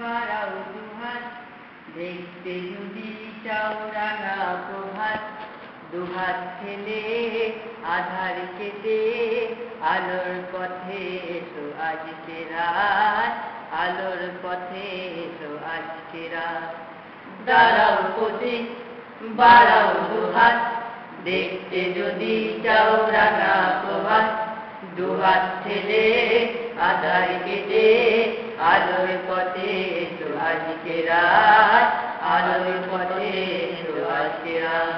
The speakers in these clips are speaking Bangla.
বাড়াও দুহাত, দেখতে যদি চাও রাঙা প্রভাত, দুহাত ঠেলে আধার কেটে আলোর পথে এসো আজকে রাত, আলোর পথে এসো আজকে রাত। দাঁড়াও পথিক, বাড়াও দুহাত, দেখতে যদি চাও রাঙা প্রভাত, দুহাত ঠেলে আধার কেটে আলোর পথে এসো আজকে রাত, আলোর পথে এসো আজকে রাত।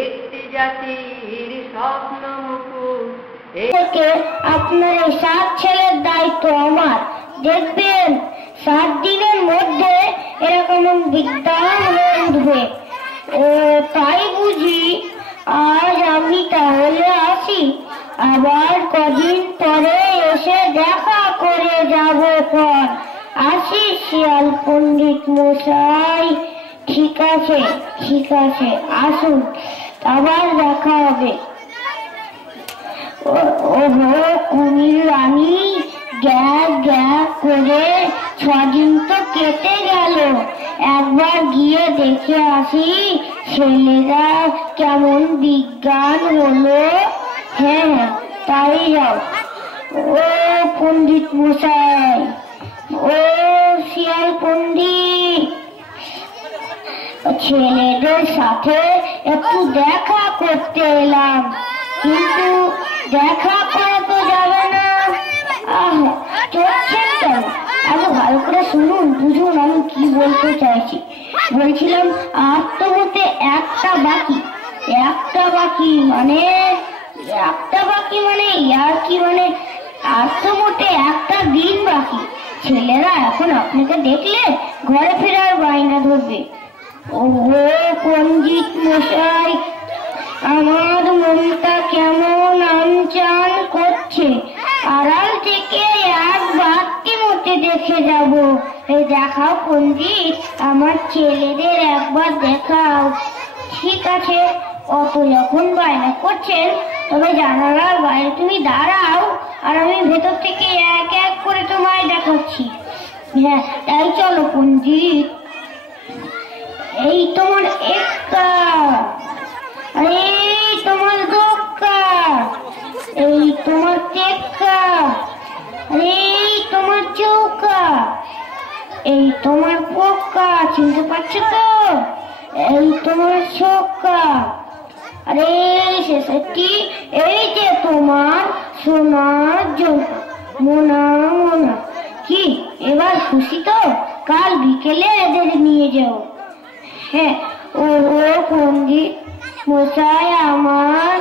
একটি জাতির স্বপ্ন মুকুট, আপনার এই 7 ছেলের দায়িত্ব আমার। দেখবেন 7 দিনের মধ্যে এরকম বিদ্যান হয়ে উঠবে। তাই বুঝি আজ আমি তাহলে আসি, আবার কদিন পরে এসে দেখা করে যাব। আসি শিয়াল পণ্ডিত মশাই। ঠিক আছে, ঠিক আছে, আসুন, আবার দেখা হবে। ওহো কুমির রানী, গ্যাগ গ্যাগ করে 6 দিন তো কেটে গেল। একবার গিয়ে দেখে আসি ছেলেরা কেমন বিজ্ঞান হলো। হ্যাঁ, তাই যাও। ও পণ্ডিত মশাই, ও শিয়াল পণ্ডিত, ছেলেদের সাথে একটু দেখা করতে এলাম, কিন্তু দেখা করে তো যাবে না। চলছেন কেন? এত ভালো করে শুনুন, বুঝুন আমি কি বলতে চাইছি। বলছিলাম আর তো হতে একটা বাকি, একটা বাকি মানে আর কি মানে আর তো মোটে একটা দিন বাকি। ছেলেরা এখন আপনাকে দেখলে ঘরে ফেরার বায়না ধরবে। ওহো পণ্ডিত মশাই, আমার মনটা কেমন আনচান করছে। আড়াল থেকে এক বাক্যে মতে দেখে যাব। এই দেখাও পণ্ডিত, আমার ছেলেদের একবার দেখাও। ঠিক আছে, অত যখন বায়না করছেন তবে জানালার বাইরে তুমি দাঁড়াও, আর আমি ভেতর থেকে এক এক করে তোমায় দেখাচ্ছি। হ্যাঁ, তাই চলো পণ্ডিত। এই তোমার একটা, এই তোমার দোক্কা, এই তোমার টেক্কা, এই তোমার চৌকা, এই তোমার পোকা, চিনতে পারছো তো? এই তোমার ছক্কা, আরে শেষটি এই যে তোমার সোনার জন্য মোনা মোনা। কি এবার খুশি তো? কাল বিকেলে এদের নিয়ে যাও। হ্যাঁ, ও পণ্ডিত মশাই, আমার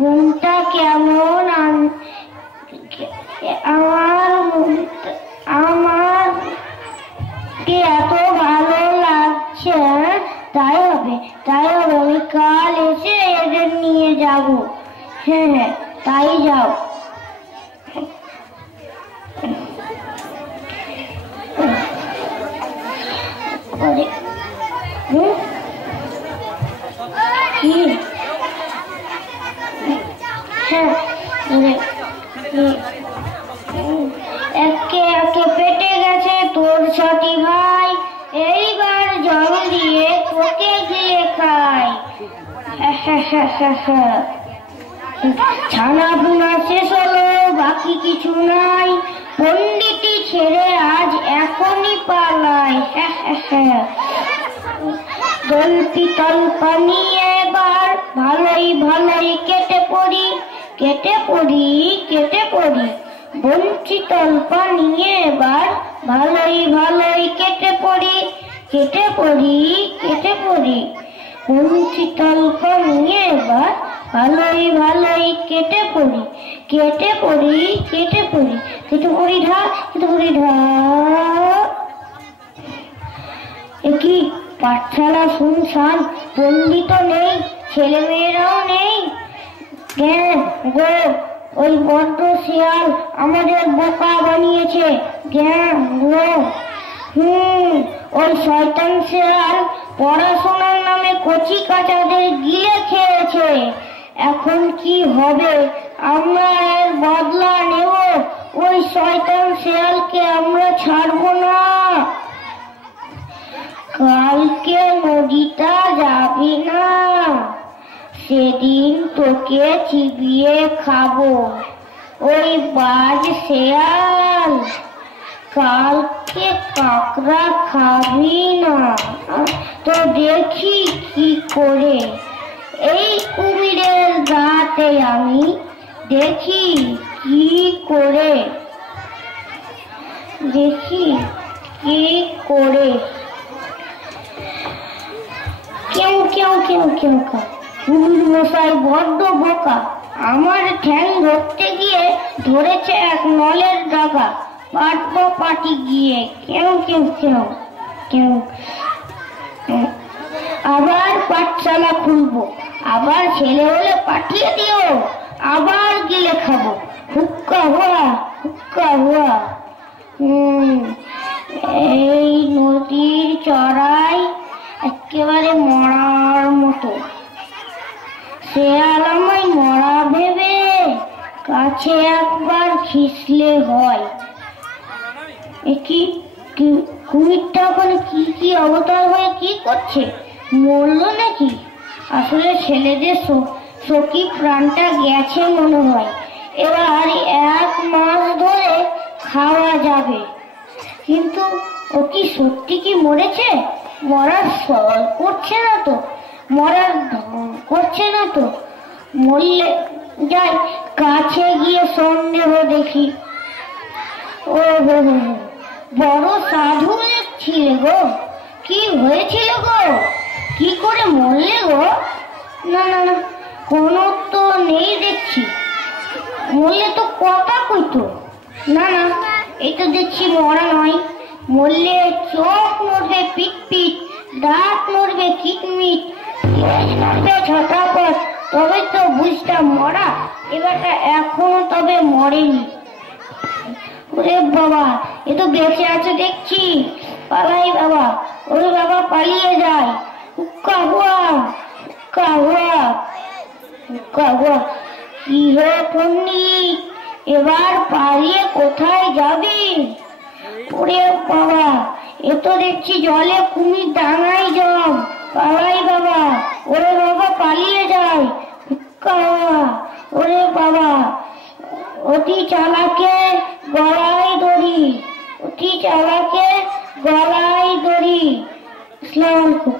মনটা কেমন আমার এত ভালো লাগছে। তাই হবে, আমি কাল এসে এদের নিয়ে যাব। হ্যাঁ হ্যাঁ, তাই যাও। একে একে পেটে গেছে তোর 6টি ভাই, এইবার জল দিয়ে তোকে গিয়ে খাই। ছানা পুনা শেষ হলো, বাকি কিছু নাই। পণ্ডিতি ছেড়ে আজ এখনই পালাই। দলপি তল্পা নিয়ে এবার ভালোই কেটে পড়ি। বঞ্চি তল্পা নিয়ে এবার ভালোই কেটে পড়ি। বঞ্চি তল্পা নিয়ে এবার ভালোই কেটে পড়ি ঢা। কি পাঠশালা শুনশান, পণ্ডিত নেই, ছেলে মেয়েরাও নেই। ওই বড্ড শিয়াল আমাদের বোকা বানিয়েছে। ওই শয়তান শিয়াল পড়াশোনার নামে কচি কাচাদের গিলে খেয়েছে। এখন কি হবে? আমরা এর বদলা নেব। ওই শয়তান শিয়ালকে আমরা ছাড়বো না। কালকে নদীটা যাবি না, সেদিন তোকে চিবিয়ে খাবো। ওই বাজ শেয়াল, কালকে কাকড়া খাবি না তো দেখি কি করে। এই কুমিরের গাতে আমি দেখি কি করে, দেখি কি করে। কেউ কেউ কেউ কেউ কুমির মশাই বড্ড বোকা, আমার ঠ্যাং ধরতে গিয়ে ধরেছে এক নলের ডাকা। পাটবো পাটি গিয়ে, কেউ কেউ কেউ কেউ। আবার পাঠশালা খুলবো, আবার ছেলে হলে পাঠিয়ে দিও, আবার গিলে খাবো। হুক্কা হুয়া, হুক্কা হুয়া। এই নদীর চড়াই একেবারে মরার মতো। শেয়াল আমায় মরা ভেবে কাছে একবার খিসলে হয়। কুমিরটা ওখানে কি অবতার হয়ে কি করছে? মরলো নাকি? আসলে ছেলেদের সখী প্রাণটা গেছে মনে হয়। এবার 1 মাস ধরে খাওয়া যাবে। কিন্তু ও কি সত্যি কি মরেছে? মরার ফল করছে না তো, মরার ঢং করছে না তো? মরলে যাই কাছে গিয়ে সন্দেহ দেখি। ও বড় সাধু ছিলে গো, কি হয়েছিল গো? কি করে মরলে গো? না না না, কোনো তো নেই দেখছি। মরলে তো কথা কইতো। না না, এই তো দেখছি মরা নয়। মরলে চোখ নড়বে পিট পিট, দাঁত নড়বে কিটমিট, নড়বে ছটাপট, তবে তো বুঝতাম মরা। এবারটা এখনো তবে মরেনি। ওরে বাবা, এ তো বেঁচে আছে দেখছি। পালাই বাবা, ওরে বাবা পালিয়ে যায়। উক্কা হুয়া, উক্কা হুয়া, উক্কা হুয়া। কি হে পণ্ডিত, এবার পালিয়ে কোথায় যাবি? ওরে বাবা, এ তো দেখছি জলে কুমির ডাঙায় জম। পালাই বাবা, ওরে বাবা পালিয়ে যায়। উক্কা হুয়া, ওরে বাবা। অতি চালাকে গলায় দড়ি, অতি চালাকে গলায় দড়ি। আসসালামু আলাইকুম।